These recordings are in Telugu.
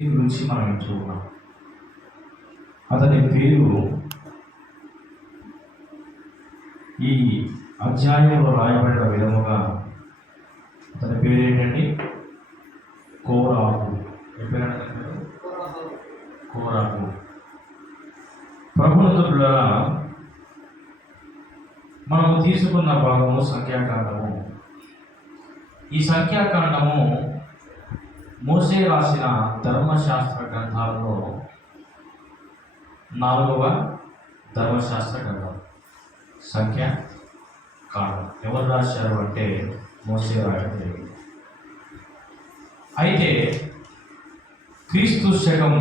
గురించి మనం చూద్దాం. అతని పేరు ఈ అధ్యాయంలో రాయబడిన విధముగా అతని పేరు ఏంటండి? కోరాహు. కోరాహు. ప్రభుత్వ మనము తీసుకున్న భాగము సంఖ్యాకాండము. ఈ సంఖ్యాకాండము మోసే రాసిన ధర్మశాస్త్ర గ్రంథాలలో 4వ ధర్మశాస్త్ర గ్రంథం సంఖ్యాకాండం. ఎవరు రాశారు అంటే మోసే రాయడం జరిగింది. అయితే క్రీస్తు శకం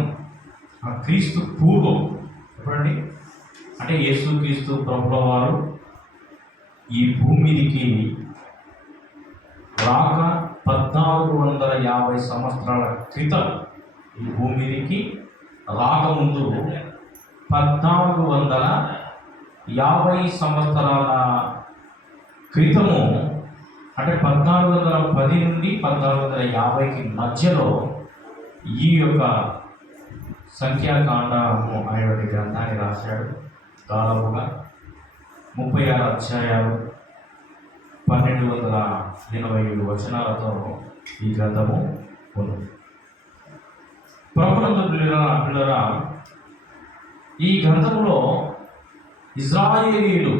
క్రీస్తు పూర్వం ఎప్పుడండి అంటే యేసుక్రీస్తు ప్రభుల వారు ఈ భూమికి రాక 1450 సంవత్సరాల క్రితం ఈ భూమికి రాకముందు 1450 సంవత్సరాల క్రితము అంటే 1410 నుండి 1450కి మధ్యలో ఈ యొక్క సంఖ్యాకాండము అనేటువంటి గ్రంథాన్ని రాశాడు. దాదాపుగా 36 అధ్యాయాలు 1287 వచనాలతో ఈ గ్రంథము ఉంది. ప్రభునందు పిల్లరా, ఈ గ్రంథములో ఇశ్రాయేలీయులు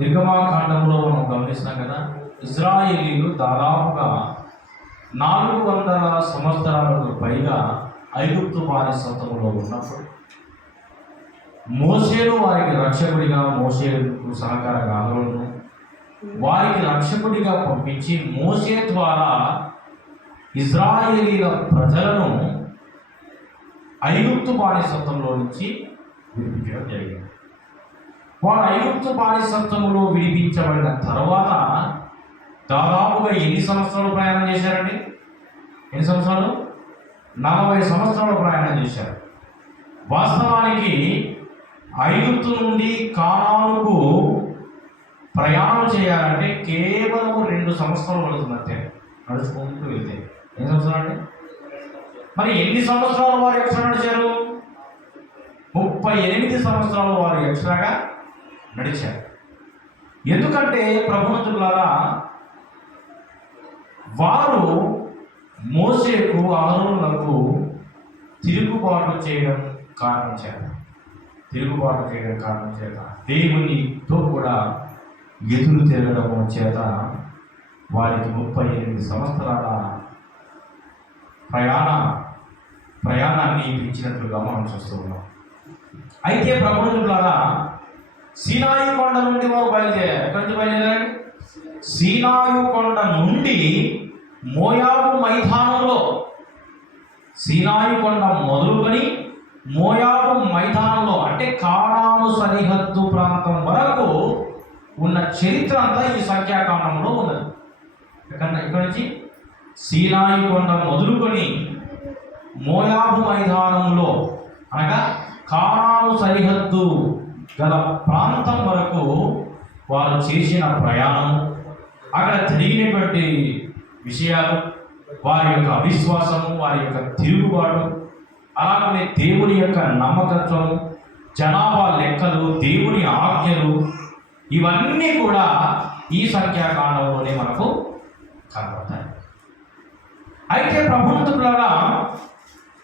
నిర్గమాకాండంలో మనం గమనిస్తాం కదా, ఇశ్రాయేలీయులు దాదాపుగా 400 సంవత్సరాలకు పైగా ఐగుప్తు బానిసత్వంలో ఉన్నప్పుడు మోషేను వారికి రక్షకుడిగా, మోషేకు సహకారంగా అహరోను వారికి రక్షకుడిగా పంపించి మోషే ద్వారా ఇశ్రాయేలీల ప్రజలను ఐగుప్తు బానిసత్వంలో నుంచి విడిపించడం జరిగింది. వారు ఐగుప్తు బానిసత్వంలో విడిపించబడిన తర్వాత దాదాపుగా ఎన్ని సంవత్సరాలు ప్రయాణం చేశారండి? ఎన్ని సంవత్సరాలు? 40 సంవత్సరాలు ప్రయాణం చేశారు. వాస్తవానికి ఐగుప్తు నుండి కానానుకు ప్రయాణం చేయాలంటే కేవలం 2 సంవత్సరాలు పడుతుంది అంతే, నడుచుకుంటూ వెళ్తే. ఎన్ని సంవత్సరాలు అండి? మరి ఎన్ని సంవత్సరాలు వారు ఎక్స్ట్రా నడిచారు? 38 సంవత్సరాలు వారు ఎక్స్ట్రాగా నడిచారు. ఎందుకంటే ప్రభుత్వారా వారు మోషేకు అహరోనులకు తిరుగుబాటు చేయడం కారణం చేత దేవునితో కూడా ఎదురు తిరగడం చేత వారికి 38 సంవత్సరాల ప్రయాణాన్ని ఇచ్చినట్లుగా మనం చూస్తూ ఉన్నాం. అయితే ప్రభుత్వారా సీనాయి కొండ నుండి వారు బయలుదేరారు. ఎక్కడి నుంచి బయలుదేరారు? సీనాయి కొండ నుండి మోయాబు మైదానంలో, సీనాయి కొండ మొదలుకొని మోయాబు మైదానంలో అంటే కానాను సరిహద్దు ప్రాంతం వరకు ఉన్న చరిత్ర అంతా ఈ సంఖ్యాకాండంలో ఉన్నది. ఇక్కడ నుంచి సీనాయి కొండ మొదలుకొని మోయాబు మైదానంలో అనగా కానాను సరిహద్దు గల ప్రాంతం వరకు వారు చేసిన ప్రయాణం, అక్కడ జరిగినటువంటి విషయాలు, వారి యొక్క అవిశ్వాసము, వారి యొక్క తిరుగుబాటు, అలాగే దేవుని యొక్క నమ్మకత్వం, జనాభా లెక్కలు, దేవుని ఆజ్ఞలు, ఇవన్నీ కూడా ఈ సంఖ్యాకాండంలోనే మనకు కనబడతాయి. అయితే ప్రభుత్వారా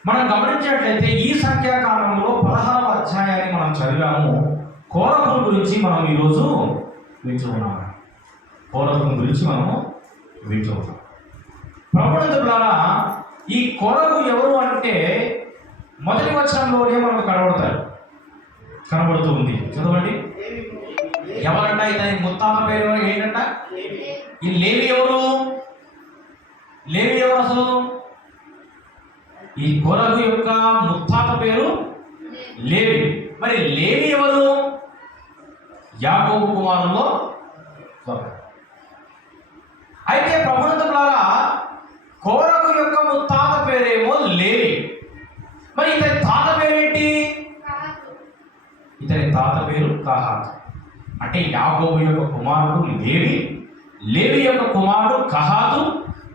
మనం గమనించినట్లయితే ఈ సంఖ్యాకాండంలో 16వ అధ్యాయాన్ని మనం చదివాము. కోరహు గురించి మనం ఈరోజు వింటున్నాము. ప్రభుత్వారా ఈ కోరహు ఎవరు అంటే మొదటి వచనంలోనే మనకు కనబడుతూ ఉంది. చదవండి. ఎవరంట? ఇతని ముత్తాత పేరు ఏంటంట? ఈ లేవి ఎవరు అసలు? ఈ కోరహు యొక్క ముత్తాత పేరు లేవి. మరి లేవి ఎవరు? యాకోబు కుమారుల్లో ఒకరు. అయితే ప్రభుత్వారా కోరహు యొక్క ముత్తాత పేరేమో లేవి. మరి ఇతని తాత పేరేంటి? ఇతని తాత పేరు కహాతు. అంటే యాకోబు యొక్క కుమారుడు లేవి, లేవి యొక్క కుమారుడు కహాతు,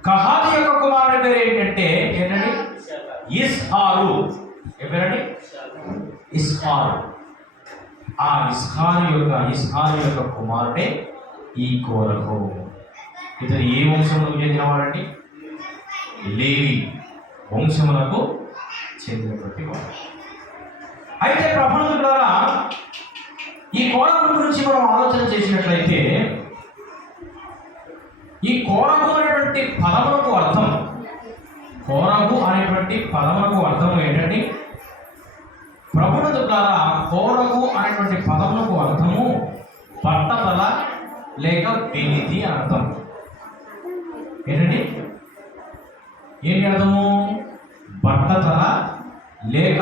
కహాతు యొక్క కుమారుడి పేరు ఏంటంటే ఏంటండి? ఇస్హారు. ఏ పేరండి? ఇస్హారు. ఆ ఇస్హారు యొక్క కుమారుడే ఈ కోరహు. ఇతను ఏ వంశములకు చెందినవాడండి? లేవి వంశములకు చెందినటువంటి వాడు. అయితే ప్రభువుల ద్వారా ఈ కోరహు గురించి మనం ఆలోచన చేసినట్లయితే, ఈ కోరహు అనేటువంటి పదములకు అర్థం, కోరహు అనేటువంటి పదములకు అర్థం ఏంటండి? ప్రభువుల ద్వారా కోరహు అనేటువంటి పదములకు అర్థము పట్టతల లేక వెలితి అర్థం. ఏంటండి? ఏంటి అర్థము? బట్టతల లేక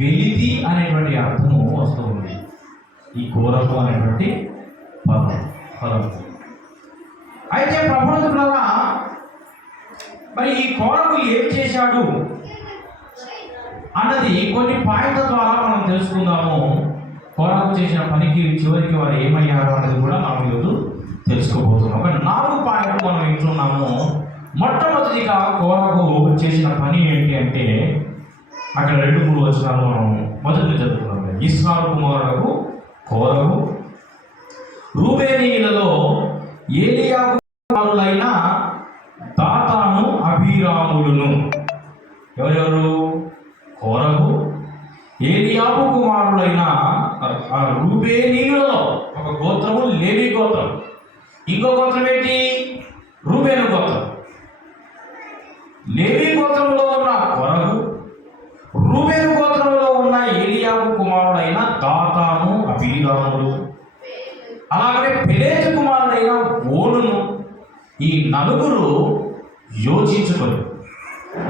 వెలితి అనేటువంటి అర్థము వస్తూ ఉంది ఈ కోరహు అనేటువంటి పదం. అయితే ప్రభువుల ద్వారా మరి ఈ కోరహు ఏం చేశాడు అన్నది కొన్ని పాయింట్ల ద్వారా మనం తెలుసుకుందాము. కోరహు చేసిన పనికి చివరికి వారు ఏమయ్యారు అన్నది కూడా మనం ఈరోజు తెలుసుకోబోతున్నాం. ఒక 4 పాయింట్లు మనం వింటున్నాము. మొట్టమొదటిగా కోరహు చేసిన పని ఏంటి అంటే, అక్కడ 2-3 వచనాలు మనం మొదటి చదువుతున్నాం. ఇస్రాయేలు కుమారులకు కోరహు రూబేనీయులలో ఏలీయాబు కుమారులైన దాతాను అబీరాములను. ఎవరెవరు? కోరహు, ఏలీయాబు కుమారులైన రూబేనీయులలో ఒక గోత్రము లేవి గోత్రం, ఇంకో గోత్రం ఏంటి? రూబేను గోత్రం. లేవి గోత్రంలో ఉన్న కోరహు, రూబేను గోత్రంలో ఉన్న ఏలీయాబు కుమారుడైన దాతాను అబీరాములు, అలాగనే పెలేతు కుమారుడైన ఓనును, ఈ నలుగురు యోచించుకొని,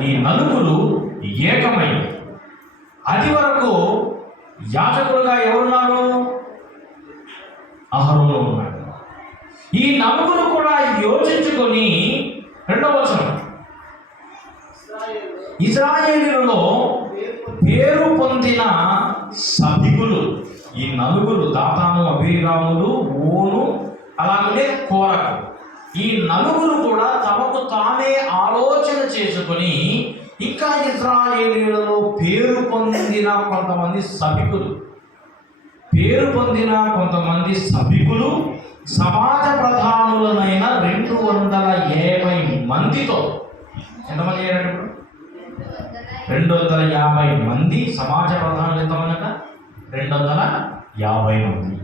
ఈ నలుగురు ఏకమై, అది వరకు యాజకులుగా ఎవరున్నారు? అహరోను ఉన్నాడు. ఈ నలుగురు కూడా యోచించుకొని, 2వ వచనం, ఇశ్రాయేలులో పేరు పొందిన సభికులు, ఈ నలుగురు దాతాను అబీరాములు, ఓను, అలాగనే కోరహు, ఈ నలుగురు కూడా తమకు తామే ఆలోచన చేసుకొని, ఇంకా ఇశ్రాయేలులో పేరు పొందిన కొంతమంది సభికులు సమాజ ప్రధానులనైన 250 మందితో, ఎంతమంది అయ్యారండి ఇప్పుడు? 250 మంది సమాజ ప్రధానులు. ఎంతమంది అంట? 250 మంది.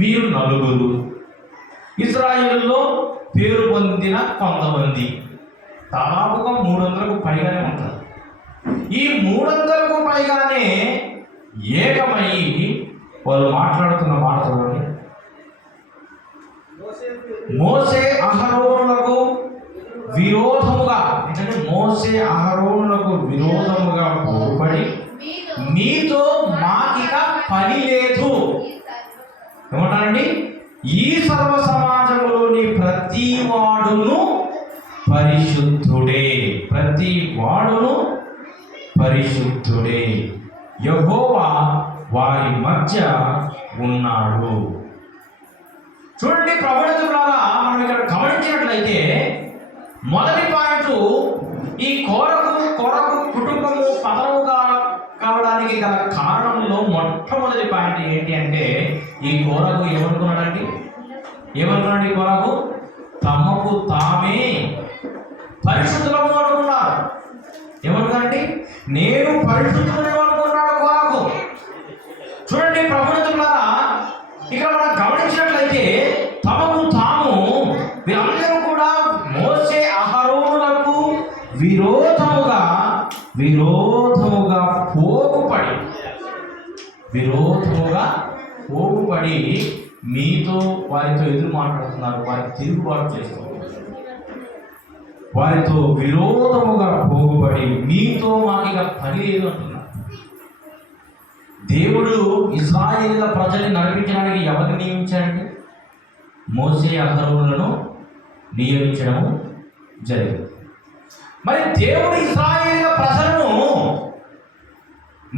వీరు నలుగురు. ఇశ్రాయేలులో పేరు పొందిన కొంతమంది, దాదాపుగా 300కు పైగానే ఉంటారు. ఈ 300కు పైగానే ఏకమై వాళ్ళు మాట్లాడుతున్న మాట చూడండి. మోసే అహరోనులకు విరోధముగా, అంటే మోసే అహరోనులకు విరోధముగా పోబడి, మీతో మాకిక పని లేదు. ఏమంటారండి? ఈ సర్వ సమాజంలోని ప్రతి వాడును పరిశుద్ధుడే, యెహోవా వారి మధ్య ఉన్నాడు. చూడండి ప్రభుత్వారా, మనం ఇక్కడ గమనించినట్లయితే మొదటి పాయింట్, ఈ కోరహు కుటుంబము పతనముగా కావడానికి గల కారణంలో మొట్టమొదటి పాయింట్ ఏంటి అంటే, ఈ కోరహు ఏమనుకున్నాడు? ఈ కోరహు తమకు తామే పరిశుద్ధులము అనుకున్నారు. ఏమనుకున్నారండి? నేను పరిశుద్ధులను అనుకున్నాడు కోరహు. చూడండి ప్రభుత్వారా, ఇక్కడ మనం గమనించినట్లయితే తమకు తాము, వీరందరూ కూడా మోసే అహరోనులకు విరోధముగా పోగుపడి మీతో వారితో ఎదురు మాట్లాడుతున్నారు, వారికి తిరుగుబాటు చేస్తున్నారు. వారితో విరోధముగా పోగుబడి మీతో మాకిక పని లేదు అంటున్నారు. దేవుడు ఇశ్రాయేలు ప్రజల్ని నడిపించడానికి ఎవరిని నియమించాడండి? మోసే అహరోనులను నియమించడము జరిగింది. మరి దేవుడు ఇశ్రాయేలు ప్రజలను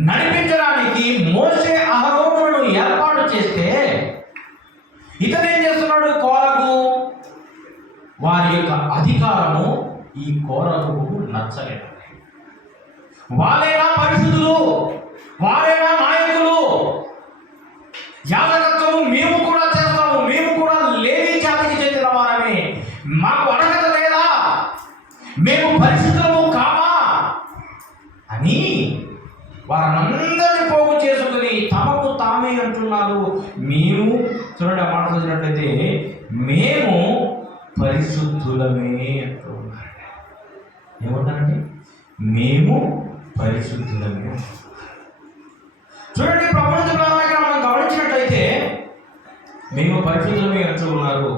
నడిపించడానికి మోసే అహరోనులను ఏర్పాటు చేస్తే, ఇతను ఏం చేస్తున్నాడు? కోరహు వారి యొక్క అధికారము ఈ కోరహుకు నచ్చలేదు. వాళ్ళేనా పరిశుద్ధులు, వారేనా నాయకులు, యాజకత్వము మేము కూడా చేస్తాము, మేము కూడా లేవి జాతికి చెందిన వారమే, మాకు అర్హత లేదా, మేము పరిశుద్ధులము కామా అని వారందరినీ పోగు చేసుకుని తమకు తామే అంటున్నారు. మేము చూడండి, ఆ మాట చదివినట్లయితే మేము పరిశుద్ధులమే అంటున్నారు. ఏమంటారండి? మేము పరిశుద్ధులమే. చూడండి, ప్రపంచ ప్రారంభంగా మనం గమనించినట్లయితే మేము పరిశుద్ధులమే అంటున్నారు.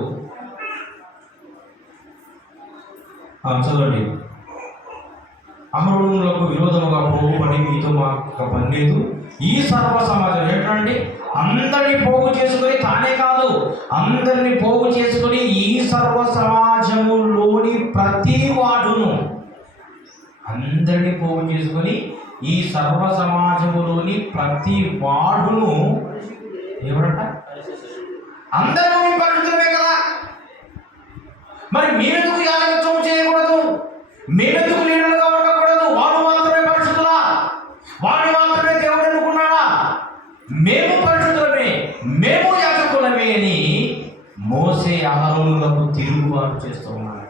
చదవండి. అహరోనులకు విరోధముగా పోగుపడి మీతో మాకు పని లేదు. ఈ సర్వ సమాజం ఏంటండి? అందరినీ పోగు చేసుకొని, తానే కాదు అందరినీ పోగు చేసుకొని ఈ సర్వ సమాజములోని ప్రతి వాడును, అందరినీ పోగు చేసుకొని ఈ సర్వ సమాజములోని ప్రతి వాడును ఎవరట? అందరూ పరిశుద్ధమే కదా. మరి మేమెందుకు యాజకత్వం చేయకూడదు? మేమెందుకు లీడర్లుగా ఉండకూడదు? వాడు మాత్రమే పరిశుద్ధులా? వాడు మాత్రమే దేవుడు అనుకున్నాడా? మేము పరిశుద్ధులమే, మేము యాజకులమే అని మోసే అహరోనులకు తిరుగుబాటు చేస్తూ ఉన్నాడు.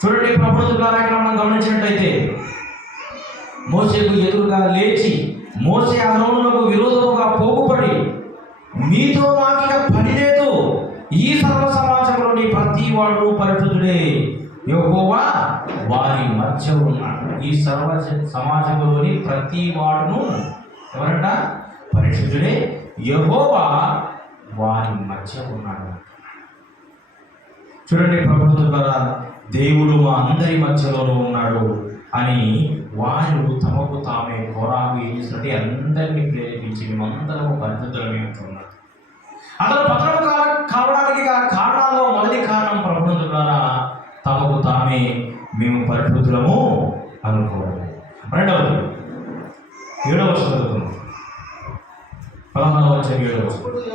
చూడండి, ప్రభుత్వ ద్వారా మనం గమనించినట్లయితే మోసేకు ఎదురుగా లేచి మోసే అహరోనులకు విరోధముగా పోగుపడి మీతో మాకిక పని లేదు, ఈ సర్వ సమాజంలోని ప్రతి వాడు పరిశుద్ధుడే, యెహోవా వారి మధ్య ఉన్నాడు. ఈ సర్వ సమాజంలోని ప్రతి వాడును ఎవరంట? పరిశుద్ధుడే, యెహోవా వారి మధ్య ఉన్నాడు. చూడండి, ప్రభుత్వ ద్వారా దేవుడు మా అందరి మధ్యలోనూ ఉన్నాడు అని వారు తమకు తామే కోరాకు ఏం చేసినట్టు అందరినీ ప్రేరేపించి మేమందరము పరిశుద్ధులమే అంటున్నారు. అసలు పతనము కావడానికి గల కారణాల్లో మొదటి కారణం ప్రభుత్వ ద్వారా తమకు తామే మేము పరిశుద్ధులము అనుకోవడం. రెండవది 7వ వచనం 16వ వచనం 7వ వచనం.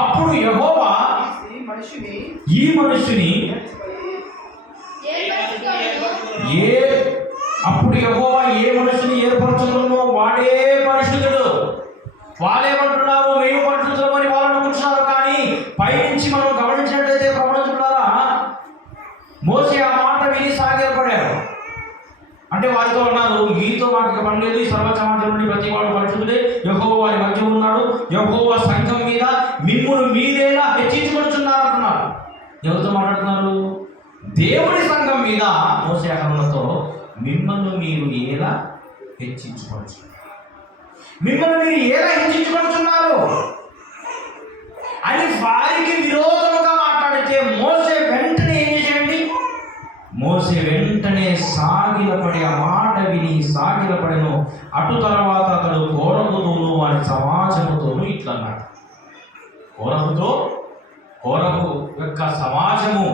అప్పుడు యెహోవా ఈ మనుషుని అప్పుడు యెహోవా ఏ మనుషుని ఏర్పరచుకున్నో వాడే పరిశుద్ధుడు. వాళ్ళేమంటున్నారు? మేము పరిశుద్ధులమని వాళ్ళు అనుకుంటున్నారు. కానీ పైనుంచి మనం గమనించినట్లయితే ప్రపంచులారా మోసే ఆ మాట విని సాగిలపడారు. అంటే వారితో అన్నారు, మీతో మాకు పని లేదు, ఈ సర్వ సమాజం నుండి ప్రతి వాడు పరిశుద్ధుడే, యెహోవా వారి మధ్య ఉన్నాడు, యెహోవా సంఘం మీద మిమ్మును మీరేలా హెచ్చించుకుంటున్నారు అంటున్నారు. ఎవరితో మాట్లాడుతున్నారు? దేవుడి సంఘం మీద మోసే అహరోనులతో మిమ్మల్ని మీరు ఎలా హెచ్చించుకోవచ్చు, మిమ్మల్ని మీరు ఎలా హెచ్చించుకుంటున్నారు అని వారికి విరోధముగా మాట్లాడితే మోసే వెంటనే ఏం చేయండి? మోసే వెంటనే సాగిలపడి ఆ మాట విని సాగిలపడెను. అటు తర్వాత అతడు కోరహుతోనూ వారి సమాజముతోనూ ఇట్లా అన్నాడు. కోరహు యొక్క సమాజము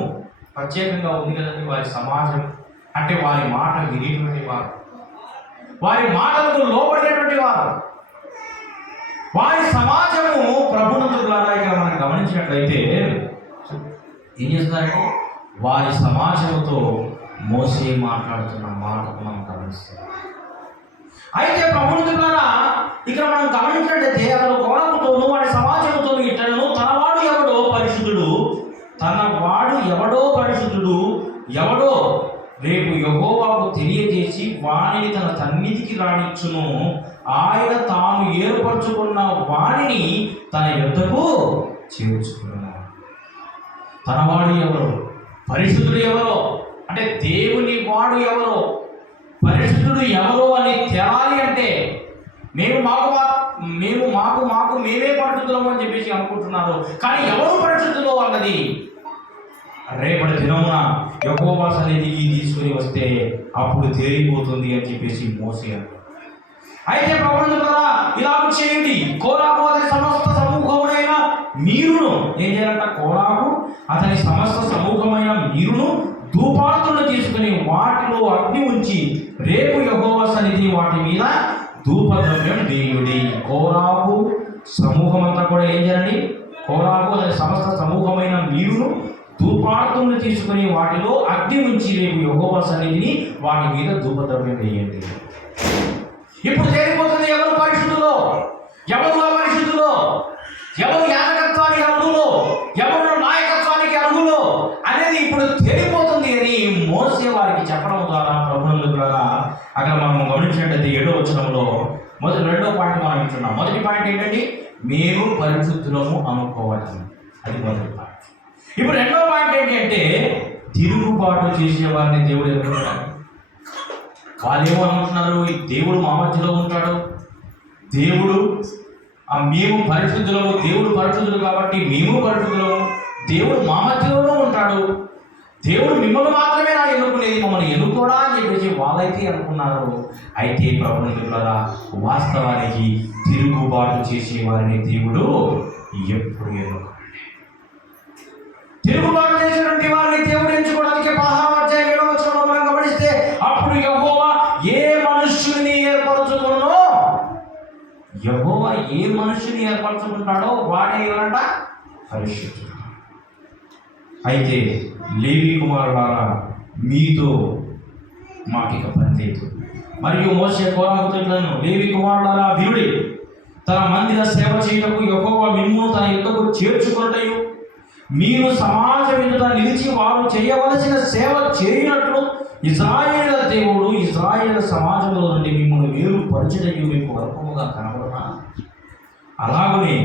ప్రత్యేకంగా ఉంది కదండి. వారి సమాజం అంటే వారి మాట వినేటువంటి వారు, వారి మాటలకు లోబడినటువంటి వారు, వారి సమాజము ప్రభునందు ద్వారా ఇక్కడ మనం గమనించినట్లయితే ఏం చేస్తున్నారంటే వారి సమాజంతో మోసే మాట్లాడుతున్న మాటకు మనం గమనిస్తాం. అయితే ప్రభునందు ద్వారా ఇక్కడ మనం గమనించినట్లయితే అతను కోరహుతోనూ వారి సమాజంతో ఇతను తనవాడు ఎవడో పరిశుద్ధుడు, తనవాడు ఎవడో పరిశుద్ధుడు ఎవడో రేపు యెహోవాకు తెలియజేసి వాణిని తన సన్నిధికి రానిచ్చును, ఆయన తాను ఏర్పరచుకున్న వాణిని తన యొద్దకు చేర్చుకున్నాడు. తనవాడు ఎవరో, పరిశుద్ధుడు ఎవరో, అంటే దేవుని వాడు ఎవరో, పరిశుద్ధుడు ఎవరో అని తేలాలి అంటే మేమే పరిశుద్ధులము అని చెప్పేసి అనుకుంటున్నారు. కానీ ఎవరు పరిశుద్ధులో అన్నది రేపటి దినమున యెహోవా సన్నిధికి తీసుకుని వస్తే అప్పుడు తేలిపోతుంది అని చెప్పేసి మోసే అన్నాడు. అయితే ప్రభువు ద్వారా ఇలాగ చేయండి, కోరాకు అతని సమస్త సమూహమునైన మీరును ఏం చేయాలంట? కోరాకు అతని సమస్త సమూహమైన మీరును ధూపార్తులను తీసుకుని వాటిలో అగ్ని ఉంచి రేపు యెహోవా సన్నిధి వాటి మీద ధూపద్రవ్యం వేయుడి. కోరాకు సమూహం అంతా కూడా ఏం చేయండి? కోరాకు అతని సమస్త సమూహమైన మీరును ధూపార్తములు తీసుకుని వాటిలో అగ్ని ఉంచి రేపు యెహోవా సన్నిధిని వాటి మీద ధూపద్రవ్యం వేయండి. ఇప్పుడు తేలిపోతుంది ఎవరు పరిశుద్ధులో, ఎవరు అపరిశుద్ధులో, ఎవరు యాజకత్వానికి అర్హులో, ఎవరు నాయకత్వానికి అర్హులో అనేది ఇప్పుడు తేలిపోతుంది అని మోసే వారికి చెప్పడం ద్వారా ప్రభువుల ద్వారా అక్కడ మనం గమనించినట్లయితే 7వ వచనంలో రెండో పాయింట్ మనం వింటున్నాం. మొదటి పాయింట్ ఏంటంటే మేము పరిశుద్ధులము అనుకోవాలి, అది మొదటి పాయింట్. ఇప్పుడు రెండో పాయింట్ ఏంటి అంటే తిరుగుబాటు చేసేవారిని దేవుడు ఎదుర్కొంటాడు. వాళ్ళేమో అనుకుంటున్నారు దేవుడు మా మధ్యలో ఉంటాడు, దేవుడు మేము పరిశుద్ధులము, దేవుడు పరిశుద్ధులు కాబట్టి మేము పరిశుద్ధులము, దేవుడు మా మధ్యలోనూ ఉంటాడు, దేవుడు మిమ్మల్ని మాత్రమే నా ఎన్నుకునేది, మమ్మల్ని ఎన్నుకోడా అని చెప్పేసి వాళ్ళైతే అనుకున్నారు. అయితే ప్రభుత్వ వాస్తవానికి తిరుగుబాటు చేసే వారిని దేవుడు ఎప్పుడు ఎన్నుకోండి. తిరుగుబాటు చేసినటువంటి వారిని దేవుడు ఎంచుకోవడానికి 16వ అధ్యాయం 7వ వచనంలో మనం గమనిస్తే అప్పుడు యెహోవా ఏ మనుష్యుని ఏర్పరచుకున్నో, యెహోవా ఏ మనుషుని ఏర్పరచుకుంటాడో వాడే ఎవరంట పరిశుద్ధుడు. అయితే లేవి కుమారులారా మీతో మాకిక పని లేదు. మరియు మోషే కోరాహుతులను లేవి కుమారులారా వినుడి, తన మందిర సేవ చేయటకు యెహోవా మిమ్మును తన యుద్ధకు చేర్చుకొనుటయు మీరు సమాజం ఎదుట నిలిచి వారు చేయవలసిన సేవ చేయనట్లు ఇశ్రాయేలుల దేవుడు ఇశ్రాయేలు సమాజంలో నుండి మిమ్మల్ని వేరు పరిచయు మీకు వరకముగా కనబడునా? అలాగనే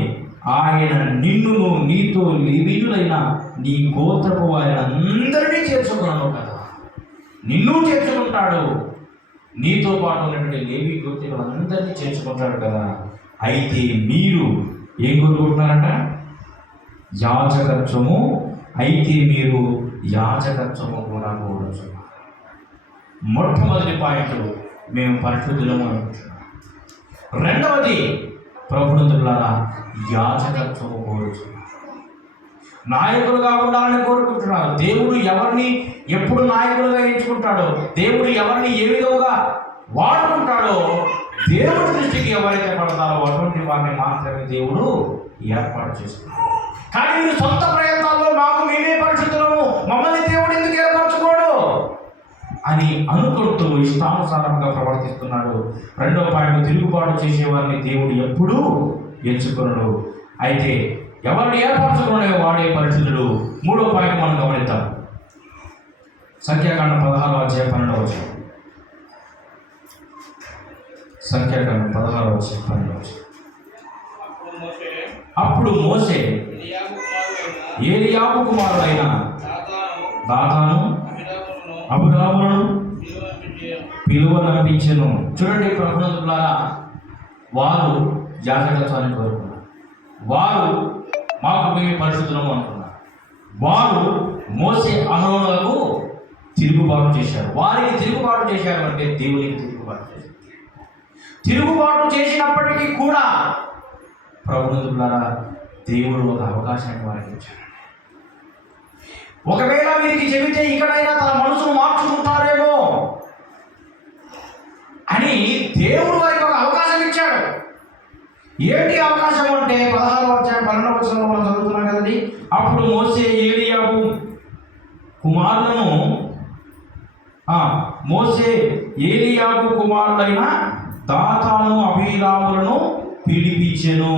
ఆయన నిన్నును నీతో లేవీయులైన నీ గోత్రపు వారినందరినీ చేర్చుకున్నాను కదా. నిన్ను చేర్చుకుంటాడు, నీతో పాటు ఉన్నటువంటి లేవీ గోత్రులందరినీ చేర్చుకుంటాడు కదా. అయితే మీరు ఏం కోరుకుంటున్నారంట? యాజకత్వము. అయితే మీరు యాజకత్వము కూడా కోరుచున్నారు. మొట్టమొదటి పాయింట్ మేము పరిశుద్ధులము అనుకుంటున్నాం. రెండవది ప్రభుత్వాల యాజకత్వము కోరుచున్నారు. నాయకులుగా ఉండాలని కోరుకుంటున్నారు. దేవుడు ఎవరిని ఎప్పుడు నాయకులుగా ఎంచుకుంటాడో, దేవుడు ఎవరిని ఏ విధంగా వాడుకుంటాడో, దేవుడి దృష్టికి ఎవరైతే పడతారో అటువంటి వారిని మాత్రమే దేవుడు ఏర్పాటు చేసుకుంటాడు. కానీ మీరు సొంత ప్రయత్నాల్లో మాకు మేమే పరిశుద్ధులము, మమ్మల్ని దేవుడు ఎందుకు ఏర్పరచుకోడు అని అనుకుంటూ ఇష్టానుసారంగా ప్రవర్తిస్తున్నాడు. రెండో పాయింట్ తిరుగుబాటు చేసేవారిని దేవుడు ఎప్పుడూ ఎంచుకున్నాడు. అయితే ఎవరిని ఏర్పరచుకునే వాడే పరిశుద్ధుడు. మూడో పాయింట్ మనం గమనిద్దాం. సంఖ్యాకాండం 16వ అధ్యాయం 12వ వచనం. సంఖ్యాకాండం 16వ అధ్యాయం 12వ వచనం. అప్పుడు మోషే ఏలీయాబు కుమారుడైన దాతాను అబీరాములను పిలువనంపించెను. చూడండి ప్రభువులారా, వారు యాజకత్వాన్ని కోరుకున్నారు. వారు మాకు మేము పరిశుద్ధులము అనుకున్నారు. వారు మోసే అహరోనులకు తిరుగుబాటు చేశారు. వారికి తిరుగుబాటు చేశారు అంటే దేవునికి తిరుగుబాటు చేశారు. తిరుగుబాటు చేసినప్పటికీ కూడా ప్రభువులారా దేవుడు ఒక అవకాశాన్ని వారికి ఇచ్చాడు. ఒకవేళ వీరికి చెబితే ఇక్కడైనా తన మనసును మార్చుకుంటారేమో అని దేవుడు వారికి ఒక అవకాశం ఇచ్చాడు. ఏంటి అవకాశం అంటే 16వ అధ్యాయం 12వ వచనంలో మనం చదువుతున్నాం కదండి. అప్పుడు మోసే ఏలీయాబు కుమారులను మోసే ఏలీయాబు కుమారులైన దాతాను అబీరాములను పిలిపించెను.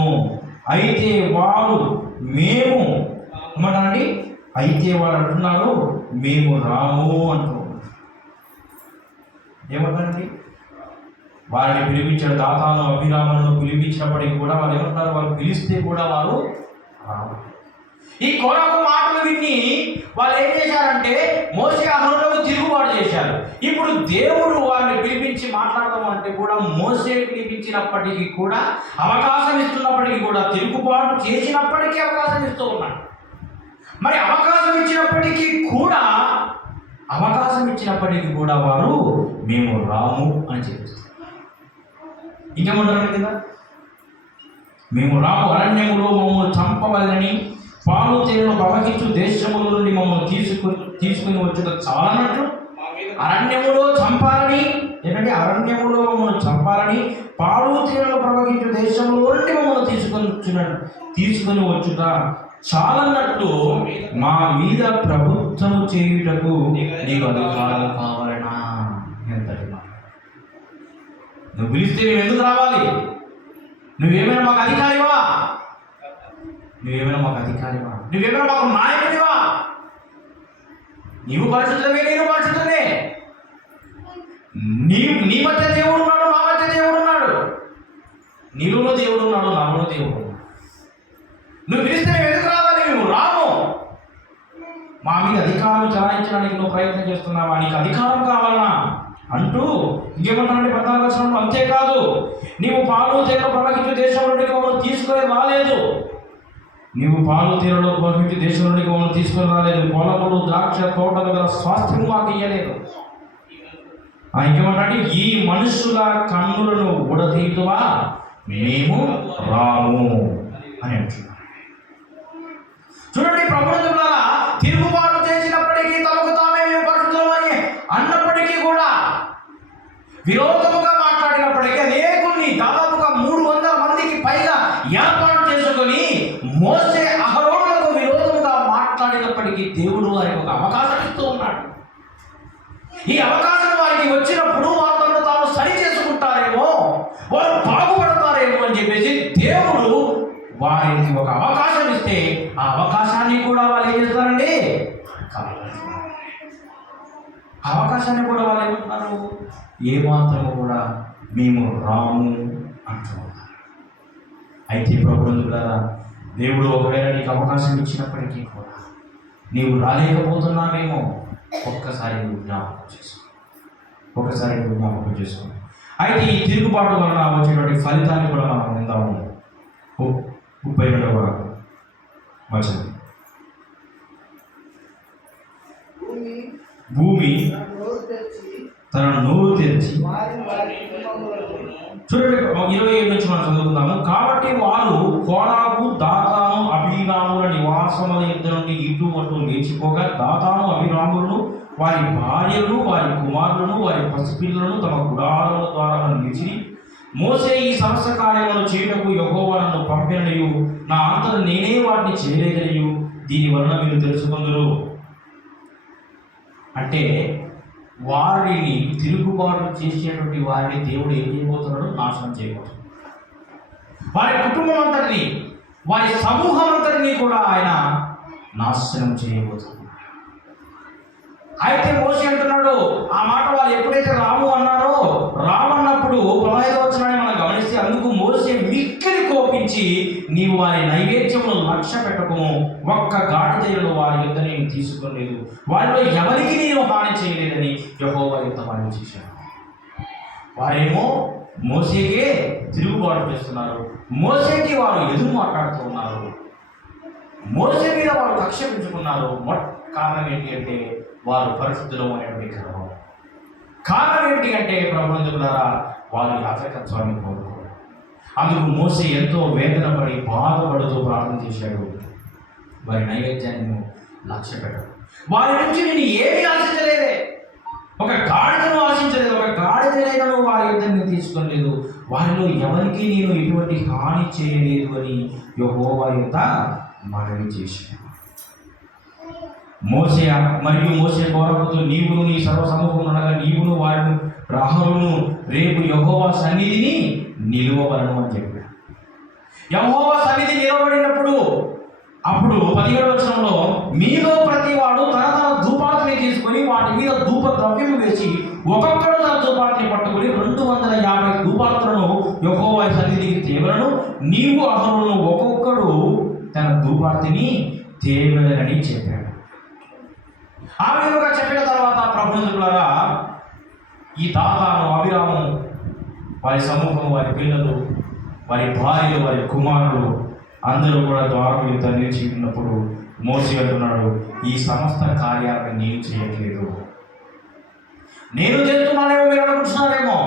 అయితే వారు మేము ఏమంటారండి? అయితే వారు అంటున్నారు మేము రాము అంటున్నారు. ఏమంటారండి? వారిని పిలిపించాడు. దాతాను అభిరాములను పిలిపించినప్పటికీ కూడా వాళ్ళు ఏమంటున్నారు? వాళ్ళు పిలిస్తే కూడా వారు రాము. ఈ కోరపు మాటలు విని వాళ్ళు ఏం చేశారంటే మోసే అహరోనులకు తిరుగుబాటు చేశారు. ఇప్పుడు దేవుడు వారిని పిలిపించి మాట్లాడడం అంటే కూడా మోసే పిలిపించినప్పటికీ కూడా అవకాశం ఇస్తున్నప్పటికీ కూడా తిరుగుబాటు చేసినప్పటికీ అవకాశం ఇస్తూ ఉన్నాడు. మరి అవకాశం ఇచ్చినప్పటికీ కూడా వారు మేము రాము అని చెప్తారు. ఇంకేమంటారు కదా? మేము రాము, అరణ్యములో మమ్మల్ని చంపవలని పాలు తేనెలు ప్రవహించు దేశముల నుండి మమ్మల్ని తీసుకుని వచ్చుట చాలన్నట్లు అరణ్యములో చంపాలని, ఏంటంటే అరణ్యములో మమ్మల్ని చంపాలని పాలు తేనెలు ప్రవహించు దేశంలో నుండి మమ్మల్ని తీసుకొని వచ్చుట చాలన్నట్లు మా మీద ప్రభుత్వం చేయుటకు నీకు అధికారం కావాలనా? ఎంతటి మాట! నువ్వు పిలిస్తే మేము ఎందుకు రావాలి? నువ్వేమైనా మాకు అధికారివా? నువ్వేమైనా మాకు నాయకుడివా? నీవు పరిశుద్ధమే, నేను పరిశుద్ధమే. నీ మధ్య దేవుడు ఉన్నాడు, నా మధ్య దేవుడు ఉన్నాడు. నీలో దేవుడు ఉన్నాడు, నాలో దేవుడు ఉన్నాడు. నువ్వు పిలిస్తే మేము ఎందుకు రావాలి? మేము రాము. మా మీద అధికారం చలాయించడానికి నువ్వు ప్రయత్నం చేస్తున్నావా? నీకు అధికారం కావాలనా అంటూ ఇంకేమంటానంటే 14వ వచనంలో, అంతేకాదు నీవు పాలు తేనెలు ప్రవహించే దేశం నుండి మమ్మల్ని తీసుకొని రాలేదు. నీవు పాలు తేనెలు ప్రవహించే దేశం నుండి మమ్మల్ని తీసుకొని రాలేదు. పొలములు, ద్రాక్ష తోటలు గల స్వాస్థ్యం మాకు ఇయ్యలేదు. ఇంకేమంటే, ఈ మనుషుల కన్నులను ఊడతీయుదువా? మేము రాము అని అంటున్నాడు. చూడండి, ప్రభుత్వ తిరుగుబాటు చేసినప్పటికీ, తమకు తామే పరిశుద్ధమని అన్నప్పటికీ కూడా, విరోధముగా మాట్లాడినప్పటికీ, అనేకుల్ని దాదాపుగా 300 మందికి పైగా ఏర్పాటు చేసుకొని మోసే అహరోనులకు విరోధముగా మాట్లాడినప్పటికీ దేవుడు వారికి ఒక అవకాశం ఇస్తూ ఉన్నాడు. ఈ అవకాశం వారికి వచ్చినప్పుడు వారితో తాము సరి చేసుకుంటారేమో, వారు బాగుపడతారేమో అని చెప్పేసి దేవుడు వారికి ఒక అవకాశం ఇస్తే, ఆ అవకాశాన్ని కూడా వాళ్ళు ఏం చేస్తారండి? అవకాశాన్ని కూడా వాళ్ళు ఏమంటున్నారు? ఏమాత్రము కూడా మేము రాము అంటున్నారు. అయితే ప్రభుత్వ దేవుడు ఒకవేళ నీకు అవకాశం ఇచ్చినప్పటికీ కూడా నీవు రాలేకపోతున్నావేమో, ఒక్కసారి నువ్వు జ్ఞాపకం చేసుకో. అయితే ఈ తిరుగుబాటు వలన వచ్చేటువంటి ఫలితాన్ని కూడా మనం విందాము. 32వ వచనం, భూమి తన నోరు తెరిచి, చూడండి 27 నుంచి మనం చదువుకుందాము. కాబట్టి వారు కోరాగు, దాతాను, అభిరాముల నివాసముల యుద్ధ నుండి ఇటు అటు లేచిపోగా, దాతాను, అభిరాములను, వారి భార్యలను, వారి కుమారులను, వారి పసిపిల్లలను తమ గుడారముల ద్వారా నిలిచి, మోసే ఈ సమస్త కార్యములను చేయుటకు యెహోవా నన్ను పంపిననియు, నా అంతట నేనే వాటిని చేయలేదనియు దీని వలన మీరు తెలుసుకుందరు. అంటే వారిని తిరుగుబాటు చేసేటువంటి వారిని దేవుడు ఏం చేయబోతున్నాడు? నాశనం చేయబోతున్నాడు. వారి కుటుంబం అంతటిని, వారి సమూహం అంతటిని కూడా ఆయన నాశనం చేయబోతున్నాడు. అయితే మోషే అంటున్నాడు, ఆ మాట వాళ్ళు ఎప్పుడైతే రాము అన్నారో, రామన్నప్పుడు 15వ వచనాన్ని మనం గమనిస్తే, అందుకు మోషే మిక్కిలి కోపించి, నీవు వారి నైవేద్యమును లక్ష్య పెట్టకము, ఒక్క గాడిదను వారి యుద్ధ నేను తీసుకోలేదు, వారిలో ఎవరికి నేను హాని చేయలేదని యెహోవా యుద్ధ వారిని చేశాను. వారేమో మోసేకే తిరుగుబాటు చేస్తున్నారు, మోసేకి వారు ఎదురు మాట్లాడుతూ ఉన్నారు, మోసే మీద వారు కక్ష పెంచుకున్నారు. కారణం ఏంటి అంటే వారు పరిశుద్ధులు అనేటువంటి గర్వం. కారణం ఏంటి అంటే ప్రభుత్వారా, వారు యాజకత్వాన్ని కోరుకోరు. అందుకు మోసే ఎంతో వేదన పడి బాధపడుతూ ప్రార్థన చేశాడు. వారి నైవేద్యాన్ని లక్ష్య పెట్టడు. వారి నుంచి నేను ఏమీ ఆశించలేదే, ఒక గాడిదను ఆశించలేదు, ఒక గాడిదనైనా వారి యుద్ధాన్ని తీసుకోలేదు, వారిలో ఎవరికి నేను ఎటువంటి హాని చేయలేదు అని యెహోవా యుద్ధ మనవి చేశాడు. మోసే కోరకుతో, నీవును నీ సర్వ సమూహం అనగా నీవును వారిని రాహులను రేపు యెహోవా సన్నిధిని నిలువవలను అని చెప్పాడు. యెహోవా సన్నిధి నిలవబడినప్పుడు అప్పుడు 17వ వచనంలో, మీలో ప్రతి వాడు తన ధూపార్తిని తీసుకొని వాటి మీద ధూప ద్రవ్యం వేసి, ఒక్కొక్కడు తన ధూపార్తిని పట్టుకొని 250 ధూపార్తులను యెహోవా సన్నిధికి తేవలను, నీవు అహరోను ఒక్కొక్కడు తన ధూపార్తిని తేవలనని చెప్పాడు. ఆ విధంగా చెప్పిన తర్వాత ప్రభుత్వారా, ఈ దాతాను, అభిరాము, వారి సమూహం, వారి పిల్లలు, వారి భార్యలు, వారి కుమారులు అందరూ కూడా ద్వారం యుద్ధ నిలిచి ఉన్నప్పుడు మోసే అంటున్నాడు, ఈ సమస్త కార్యాలను నేను చేయట్లేదు. నేను చేస్తున్నానేమో మీరు అనుకుంటున్నారేమో,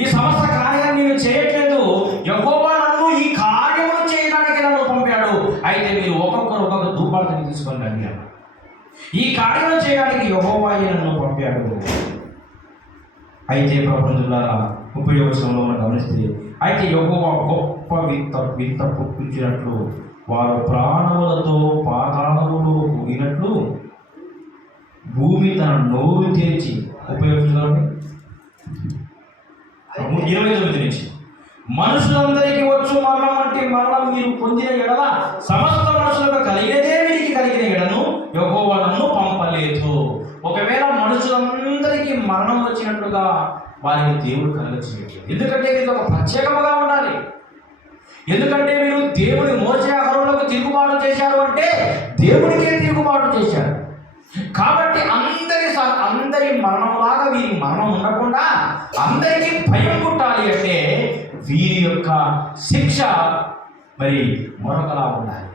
ఈ సమస్త కార్యాన్ని నేను చేయట్లేదు, యెహోవా నన్ను ఈ కార్యములు చేయడానికి నన్ను పంపాడు. అయితే మీరు ఒక్కొక్క ధూపార్తిని తీసుకొని రండి అన్నాడు. ఈ కార్యం చేయడానికి యెహోవాయే నన్ను పంపాడు. అయితే ప్రభుత్వారా 30వ వచనంలో మనం గమనిస్తే, అయితే యెహోవా గొప్ప వింత పుట్టించినట్లు వారు ప్రాణములతో పాతాళములో కూడినట్లు భూమి తన నోరు తెరిచి ఉపయోగించుకోండి. 29 నుంచి మనుషులందరికీ వచ్చు మరణం వంటి మరణం మీరు పొందిన ఎడల సమస్త మనుషులకు కలిగినదే వీరికి కలిగిన ఎడను యెహోవా నన్ను పంపలేదు. ఒకవేళ మనుషులందరికీ మరణం వచ్చినట్లుగా వారికి దేవుడు కలగచేయట్లేదు. ఎందుకంటే మీరు ఒక ప్రత్యేకముగా ఉండాలి. ఎందుకంటే మీరు దేవుని మోసే అహరోనులకు తిరుగుబాటు చేశారు అంటే దేవునికే తిరుగుబాటు చేశారు. కాబట్టి అందరి మరణంలాగా వీరి మరణం ఉండకుండా అందరికీ భయం పుట్టాలి అంటే వీరి యొక్క శిక్ష మరి మరొకలా ఉండాలి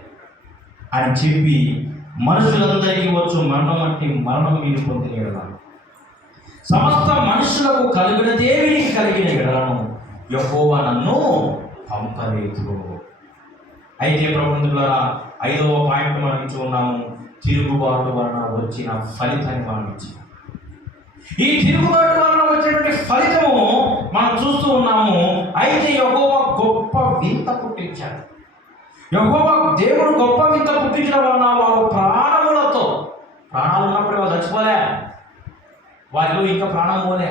అని చెప్పి మనుషులందరికీ వచ్చు మరణం అంటే మరణం మీరు పొందిన ఎడలను సమస్త మనుషులకు కలిగినదే వీరికి కలిగిన ఎడలను యెహోవా నన్ను పంపలేదు. అయితే ప్రభువులారా 5వ పాయింట్ మనం ఇచ్చి ఉన్నాము. తిరుగుబాటు వలన వచ్చిన ఫలితాన్ని మనం ఇచ్చాము. ఈ తిరుగుబాటు వలన వచ్చినటువంటి ఫలితము మనం చూస్తూ ఉన్నాము. అయితే యెహోవా గొప్ప వింత పుట్టించాడు. యెహోవా దేవుడు గొప్ప వింత పుట్టించడం వలన వారు ప్రాణాలు ఉన్నప్పుడు వాళ్ళు చచ్చిపోలే, వారిలో ఇంకా ప్రాణం పోలే.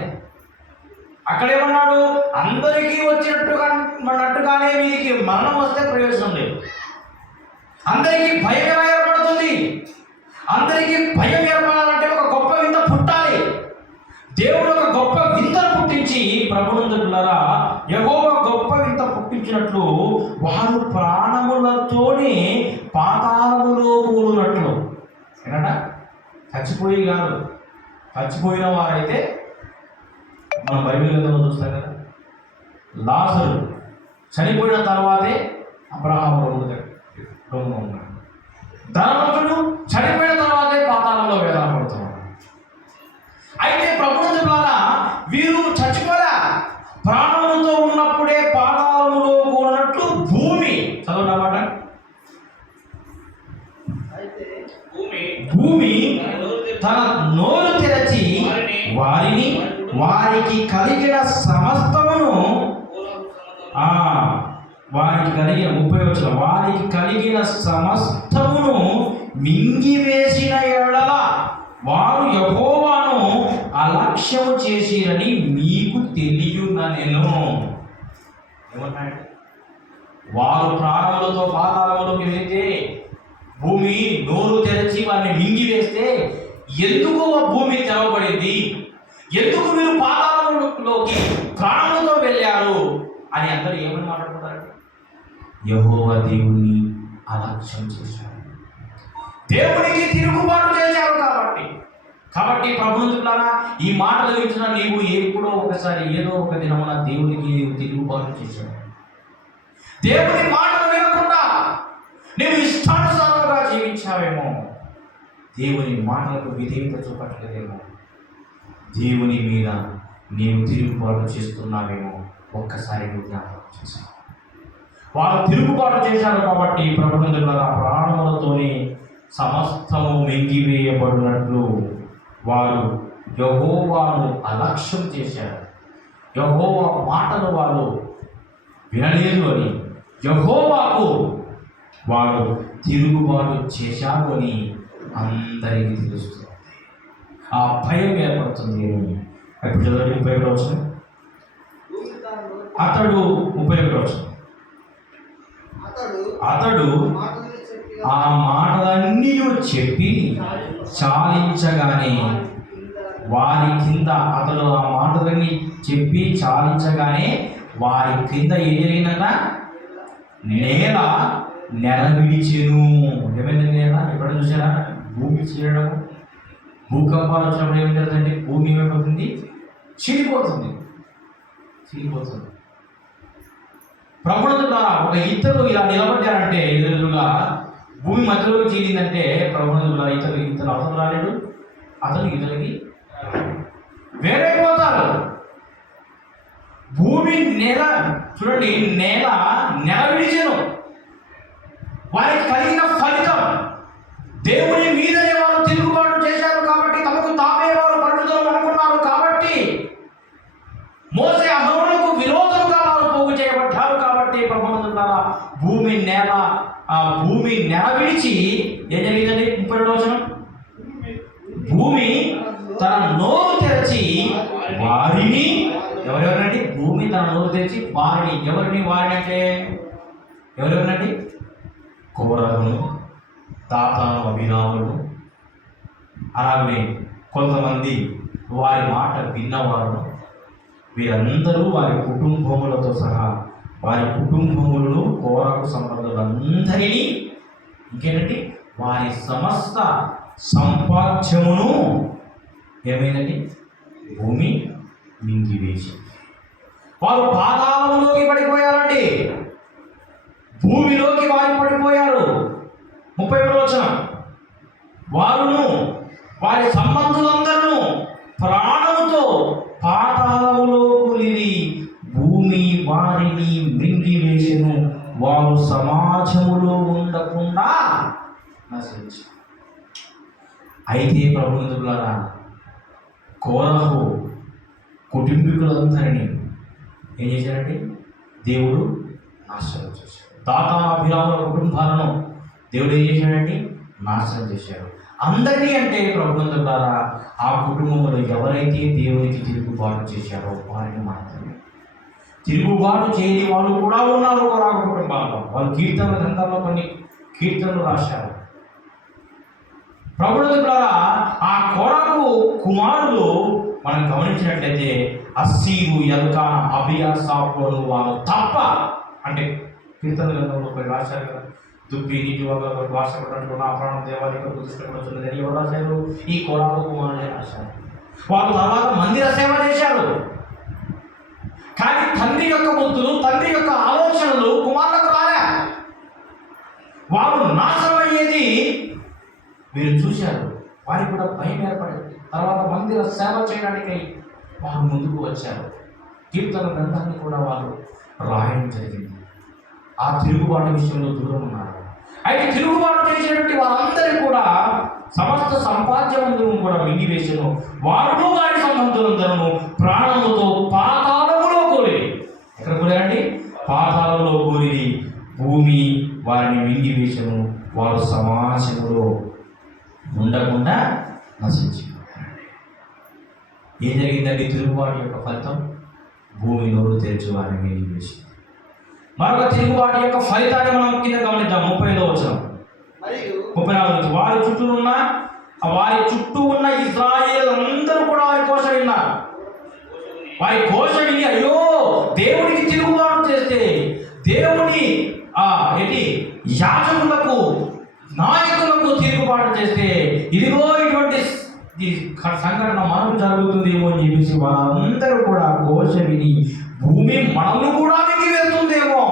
అక్కడేమన్నాడు, అందరికీ వచ్చినట్టుగానే వీరికి మరణం వస్తే ప్రయోజనం లేదు. అందరికీ భయం ఎలా ఏర్పడుతుంది? అందరికీ భయం ఏర్పడాలంటే ఒక గొప్ప వింత పుట్టాలి. దేవుడు ఒక గొప్ప వింతను పుట్టించి ప్రభువులారా యెహోవా గొప్ప వింత పుట్టించినట్లు వారు ప్రాణములతోనే పాతాళములో కూడినట్లు. ఏనంట చచ్చిపోయి కాదు, చచ్చిపోయిన వారైతే మనం బైబిల్ గ్రంథంలో చూస్తాం కదా, లాజరు చనిపోయిన తర్వాతే అబ్రహాము రోగులో ఉన్నాడు. ధనవంతుడు చనిపోయిన తర్వాతే పాతాళంలో వేలాడబడుతున్నాడు. అయితే ప్రభువు ద్వారా వీరు చచ్చిపోలే, ప్రాణములతో ఉన్నప్పుడే పాతాళములో కూడినట్లు భూమి చదవమాట భూమి తన నోరు తెరచి వారికి కలిగిన సమస్తమును వారికి కలిగిన సమస్తమును మింగివేసిన ఎడల వారు యెహోవాను అలక్ష్యము చేసిరని మీకు తెలియనెను. ఏమన్నాడు? వారు ప్రాణములతో పాతాళములోకి వెళితే భూమి నోరు తెరచి వారిని మింగివేస్తే ఎందుకు ఆ భూమి తెరవబడింది, ఎందుకు మీరు పాతాళంలోకి ప్రాణములతో వెళ్ళారు అని అందరూ ఏమని మాట్లాడుతున్నారు? యెహోవా దేవుని అలక్ష్యం చేశారు, దేవునికి తిరుగుబాటు చేశారు. కాబట్టి ప్రభువులారా ఈ మాటలు వింటున్న నీవు ఎప్పుడో ఒకసారి ఏదో ఒక దినమున దేవునికి తిరుగుబాటు చేశావు. దేవుని మాటలు వినకుండా నీవు ఇష్టానుసారంగా జీవించావేమో, దేవుని మాటలకు విధేయత చూపట్లేదేమో, దేవుని మీద నీవు తిరుగుబాటు చేస్తున్నావేమో ఒక్కసారి జ్ఞాపకం చేశావు. వారు తిరుగుబాటు చేశారు కాబట్టి ప్రభువులారా ప్రాణములతోనే సమస్తము మింగివేయబడినట్లు వారు యెహోవాను అలక్ష్యం చేశారు. యెహోవా మాటలు వారు వినలేదు అని, యెహోవాకు వారు తిరుగుబాటు చేశారు అని అందరికీ తెలుస్తుంది. ఆ భయం ఏర్పడుతుంది అని ఇప్పుడు చదవండి. 31 వచనం. అతడు 31 వచనం. అతడు ఆ మాటలన్నీ చెప్పి చాలించగానే వారి కింద వారి కింద ఏం జరిగిందట? నేల విడిచెను. ఏమైంది? నేల ఎప్పుడైనా చూసారా? భూమి చీరడం, భూకంపాలు వచ్చినప్పుడు ఏం జరుగుతుందంటే భూమి ఏమైపోతుంది? చీలిపోతుంది. ప్రభువుల ద్వారా ఒక ఇద్దరు ఇలా నిలబడ్డారంటే ఎదురుగా భూమి మధ్యలోకి చీలిందంటే ప్రభువుల ఇతరులు అవతల రాలేడు, అతను ఇతరులకి వేరైపోతారు. భూమి చూడండి, నేల విడిచెను. వారికి కలిగిన ఫలితం దేవుని మీదనే వారు తిరుగుబాటు చేశారు కాబట్టి, తమకు తామే వారు పరిణుతులు అనుకున్నారు కాబట్టి, మోసే అహరోనులకు విరోధులుగా వారు పోగు చేయబడ్డారు కాబట్టి ప్రభువుల ద్వారా భూమి నేల ఆ భూమి నెల విడిచి ఏం జరిగిందండి? 32వ వచనం, భూమి తన నోరు తెరచి వారిని, ఎవరెవరండి? భూమి తన నోరు తెరిచి వారిని, ఎవరిని? వారిని అంటే ఎవరెవరండి? కోరహును, దాతాను, అభిరాములు, అలాగే కొంతమంది వారి మాట విన్నవారు, వీరందరూ వారి కుటుంబములతో సహా వారి కుటుంబములను, కోరకు సంబంధులందరినీ, ఇంకేంటంటే వారి సమస్త సంపాద్యమును ఏమైందండి? భూమి మింగివేసి వారు పాతాళములోకి పడిపోయారండి. భూమిలోకి వారు పడిపోయారు. 31వ వచనం, వారును వారి సంబంధులందరూ ప్రాణముతో పాతాళములో కూలిరి, భూమి వారిని మింగివేసెను, వారు సమాజములో ఉండకుండా నశించారు. అయితే ప్రభువులారా, కోరహు కుటుంబీకులందరినీ ఏం చేశారండి? దేవుడు నాశనం చేశాడు. దాతాను, అభిరాముల కుటుంబాలను దేవుడు ఏం చేశాడండి? నాశనం చేశాడు. అందరినీ అంటే ప్రభువులారా, ఆ కుటుంబంలో ఎవరైతే దేవునికి తిరుగుబాటు చేశారో వారిని మాత్రమే. తిరుగుబాటు చేయని వాళ్ళు కూడా ఉన్నారు కోరాకు కుటుంబాల్లో. వాళ్ళు కీర్తనల గ్రంథంలో కొన్ని కీర్తనలు రాశారు. ప్రభువులారా, ఆ కోరాకు కుమారులు మనం గమనించినట్లయితే అస్సీరు, ఎల్కానా, అబీయాసాపులు వారు తప్ప, అంటే కీర్తన గ్రంథంలో కొన్ని రాశారు కదా, దుప్పి నీటి వల్ల భాషపడినట్టు నా ప్రాణం దేవాలయం దృష్టిని ఎవరు రాశారు? ఈ కోరాకు కుమారులే రాశారు. వాళ్ళు తర్వాత మందిర సేవ చేశారు. కానీ తండ్రి యొక్క బుద్ధులు, తండ్రి యొక్క ఆలోచనలు కుమారులకు రాలే. వారు నాశనం అయ్యేది వీరు చూశారు. వారికి కూడా భయం ఏర్పడింది. తర్వాత మందిర సేవ చేయడానికి వారు ముందుకు వచ్చారు. కీర్తన గ్రంథాన్ని కూడా వారు రాయడం జరిగింది. ఆ తిరుగుబాటు విషయంలో దూరం ఉన్నారు. అయితే తిరుగుబాటు చేసినటువంటి వారందరూ కూడా సమస్త సంపాద్యమందులను కూడా మింగివేసెను, వారును వారి సంబంధులందరూ ప్రాణములతో పాతాళములో కూలి. ఎక్కడ కూలారండి? పాతాళములో కూలి, భూమి వారిని మింగివేసెను, వారు సమాజములో ఉండకుండా నశించిపోయారండి. ఏం జరిగిందండి? తిరుగుబాటు యొక్క ఫలితం భూమి నోరు తెరిచి వారిని మింగివేసింది. మరొక తిరుగుబాటు యొక్క ఫలితాన్ని మనం కింద గమనిద్దాం. 35వ వచనం, 34. వారి చుట్టూ ఉన్న ఇశ్రాయేలు అందరూ కూడా వారి ఘోష విన్నారు. వారి ఘోష విని, అయ్యో దేవునికి తిరుగుబాటు చేస్తే, దేవుని యాజకులకు, నాయకులకు తిరుగుబాటు చేస్తే ఇదిగో ఇటువంటి సంఘటన మనకు జరుగుతుందేమో అని చెప్పేసి వాళ్ళందరూ కూడా ఘోష విని, భూమి మనల్ని కూడా మింగివేస్తుందేమో.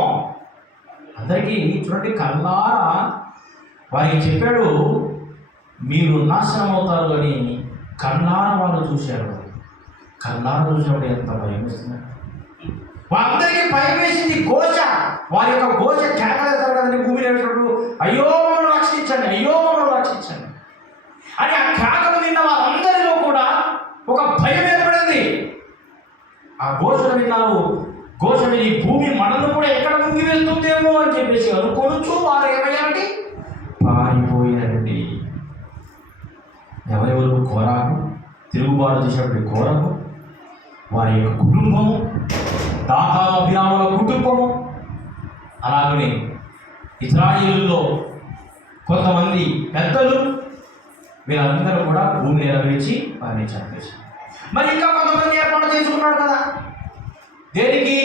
అందరికీ చూడండి, కల్లారా వారికి చెప్పాడు మీరు నాశనం అవుతారు అని. కల్లారా వాళ్ళు చూశారు. కల్లారా చూసినప్పుడు ఎంత భయం వేస్తుంది. వాళ్ళందరికీ భయం వేసింది. ఘోష, వారి యొక్క ఘోష కేకలేస్తారు కదండి. భూమి వేసినప్పుడు అయ్యో మమ్మల్ని రక్షించండి, అయ్యో మమ్మల్ని రక్షించండి అని ఆ కేకలు విన్న వాళ్ళందరిలో కూడా ఒక భయం ఏర్పడింది. ఆ ఘోషను విన్నారు. ఘోష విని భూమి మనల్ని కూడా ఎక్కడ ముంగి వెళ్తుందేమో అని చెప్పేసి అనుకోవచ్చు. వారు ఏమయ్యారండి? పారిపోయారండి. ఎవరెవరు? కోరాకు, తిరుగుబాటు చేసినప్పుడు కోరాకు, వారి యొక్క కుటుంబము, దాతాను, అభిరాముల కుటుంబము, అలాగనే ఇశ్రాయేలులో కొంతమంది పెద్దలు, వీళ్ళందరూ కూడా భూమిని నెరవేర్చి వారిని చంపేశారు. మరి ఇంకా కొంతమంది ఏర్పాటు చేసుకున్నాడు కదా. దేనికి?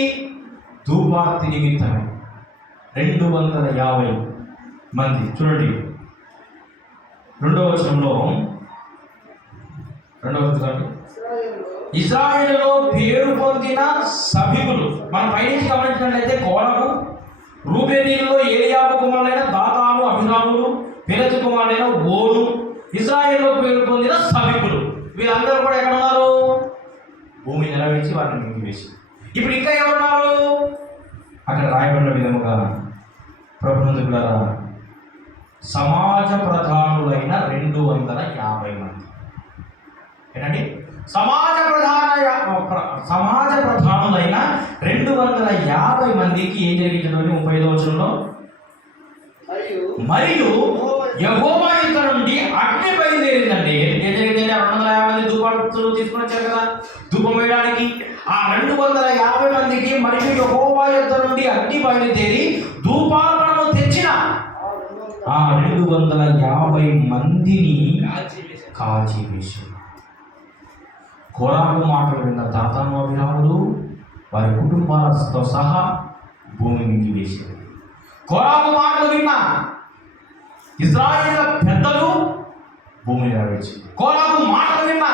ధూపార్తి నిమిత్తమే 250 మంది. చూడండి 2వ వచనంలో, ఇశ్రాయేలులో పేరు పొందిన సభికులు. మనం పైనుంచి గమనించినట్లయితే కోరహు, రూబేనీయుల్లో ఏలియాబు కుమారులైన దాతాను, అభిరాములు, పెలెతు కుమారులైన ఓను, ఇశ్రాయేలులో పేరు పొందిన సభికులు, వీళ్ళందరూ కూడా ఎక్కడ ఉన్నారు? భూమి నెరవేర్చి వారిని మింగివేసి. ఇప్పుడు ఇంకా ఎవరున్నారు? అక్కడ రాయబడిన విధముగా ప్రభువులారా, సమాజ ప్రధానులైన 250 మంది. ఏంటండి? సమాజ ప్రధానులైన 250 మందికి ఏం జరిగిందో 35వ వచనంలో, మరియు యెహోవా యుద్ధ నుండి అగ్ని బయలుదేరిందండి. ఏం జరిగిందంటే 250 మంది ధూపాలు తీసుకుని వచ్చారు కదా ధూపం వేయడానికి. ఆ 250 మందికి మరియు యెహోవా యుద్ధ నుండి అగ్ని బయలుదేరి ధూపాలను తెచ్చిన ఆ 250 మందిని కాల్చివేశారు. కోరాహు మాటలు విన్న దాతాను అభిరాములు వారి కుటుంబాలతో సహా భూమి మింగివేశారు. కోరాహు మాటలు విన్న ఇశ్రాయేలు పెద్దలు భూమిని నెరవేర్చారు. కోరాహు మాటలు విన్న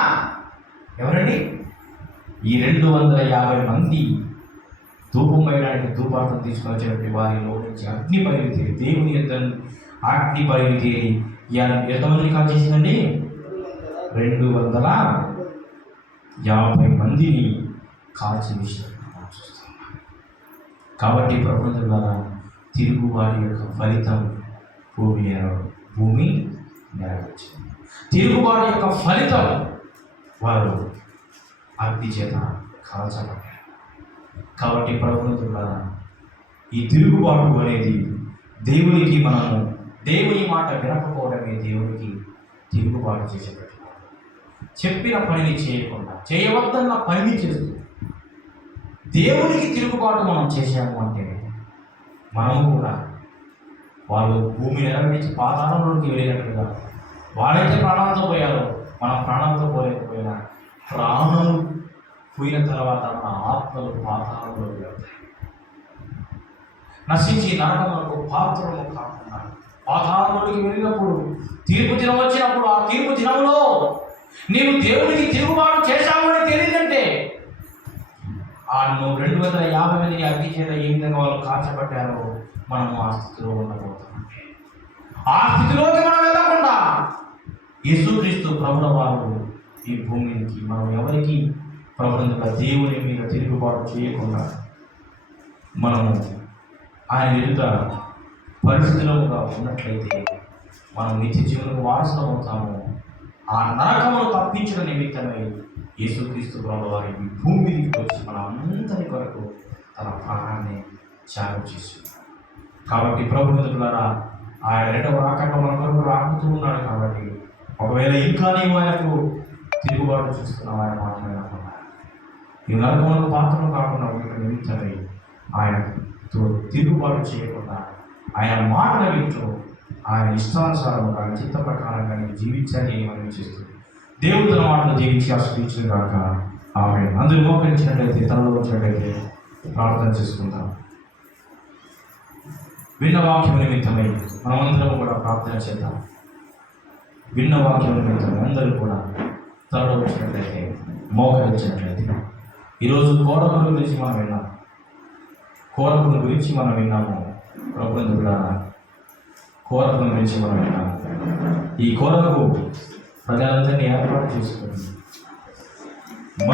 ఎవరండి? ఈ 250 మంది ధూపం వేయడానికి ధూపార్థం తీసుకొని వచ్చినటువంటి వారిలో నుంచి అగ్ని బయలుదేరి దేవుని యుద్ధం అగ్ని బయలుదేరి ఎంతమందిని కాల్ చేసిందండి? 250 మందిని కాల్చి విషయం చూస్తున్నాం. కాబట్టి ప్రపంచం ద్వారా తిరుగుబాటు యొక్క ఫలితం భూమి నెరవేర్చింది. తిరుగుబాటు యొక్క ఫలితం వారు అగ్ని చేత కాల్చబడ్డారు. కాబట్టి ప్రపంచం ద్వారా ఈ తిరుగుబాటు అనేది దేవునికి మనము దేవుని మాట వినకపోవడమే దేవునికి తిరుగుబాటు చేసేటట్టు. చెప్పిన పనిని చేయకుండా చేయవద్దన్న పనిని చేస్తూ దేవునికి తిరుగుబాటు మనం చేసాము అంటే మనము కూడా వాళ్ళు భూమి నెరవేర్చి పాతాళంలోకి వెళ్ళినట్టుగా వాళ్ళైతే ప్రాణాలతో పోయారో మనం ప్రాణాలతో పోలేకపోయినా ప్రాణాలు పోయిన తర్వాత మన ఆత్మలు పాతాళంలోకి వెళ్తాయి. నశించి నరకములకు పాత్రము కాకుండా పాతాళంలోకి వెళ్ళినప్పుడు తీర్పు దినం వచ్చినప్పుడు ఆ తీర్పు దినంలో నీవు దేవునికి తిరుగుబాటు చేశామని తెలియదంటే ఆ 250 మందిని అగ్ని చేత ఏ విధంగా వాళ్ళు కాల్చబడ్డారో మనము ఆ స్థితిలో ఉండబోతున్నాం. ఆ స్థితిలోకి మనం వెళ్ళకుండా యేసుక్రీస్తు ప్రభుల వారు ఈ భూమికి మనం ఎవరికి ప్రభుత్వంగా దేవుని మీద తిరుగుబాటు చేయకుండా మనము ఆయన ఎదుట పరిస్థితులుగా ఉన్నట్లయితే మనం నిత్య జీవనకు వారసులం అవుతాము. ఆ నరకమును తప్పించడం నిమిత్తమై యేసుక్రీస్తు ప్రభుల వారి ఈ భూమికి వచ్చి మన అందరి కొరకు తన ప్రాణాన్ని త్యాగం చేస్తున్నారు. కాబట్టి ప్రభుత్వ ద్వారా ఆయన 2వ రాకడ మన కొరకు రాకుతూ ఉన్నాడు. కాబట్టి ఒకవేళ ఇంకా నీవు ఆయనకు తిరుగుబాటు చూస్తున్నావు, ఆయన మాట వినకుండా ఈ నరకములకు పాత్రలు కాకుండా ఉండటం నిమిత్తమై ఆయనతో తిరుగుబాటు చేయకుండా ఆయన మాటలు వింటూ ఆయన ఇష్టానుసారం ఆయన చిత్త ప్రకారంగా నేను జీవించాలి అని మనం చేస్తుంది. దేవుడు తన మాటలు జీవించి ఆశ్రయించిన కాక ఆమె అందరూ మోకరించినట్లయితే తనలో వచ్చినట్లయితే ప్రార్థన చేసుకుందాం. విన్న వాక్యం నిమిత్తమై మనమందరం కూడా ప్రార్థన చేద్దాం. విన్న వాక్యం నిమిత్తమై అందరూ కూడా తనలో వచ్చినట్లయితే మోకరించినట్లయితే ఈరోజు కోరకుల గురించి మనం విన్నాం. కోరకుల గురించి మనం విన్నాము. ప్రభుత్వం కూడా కోరకుల గురించి మనం విన్నాము. ఈ కోరకు ప్రజలందరినీ ఏర్పాటు చేసుకుంటుంది.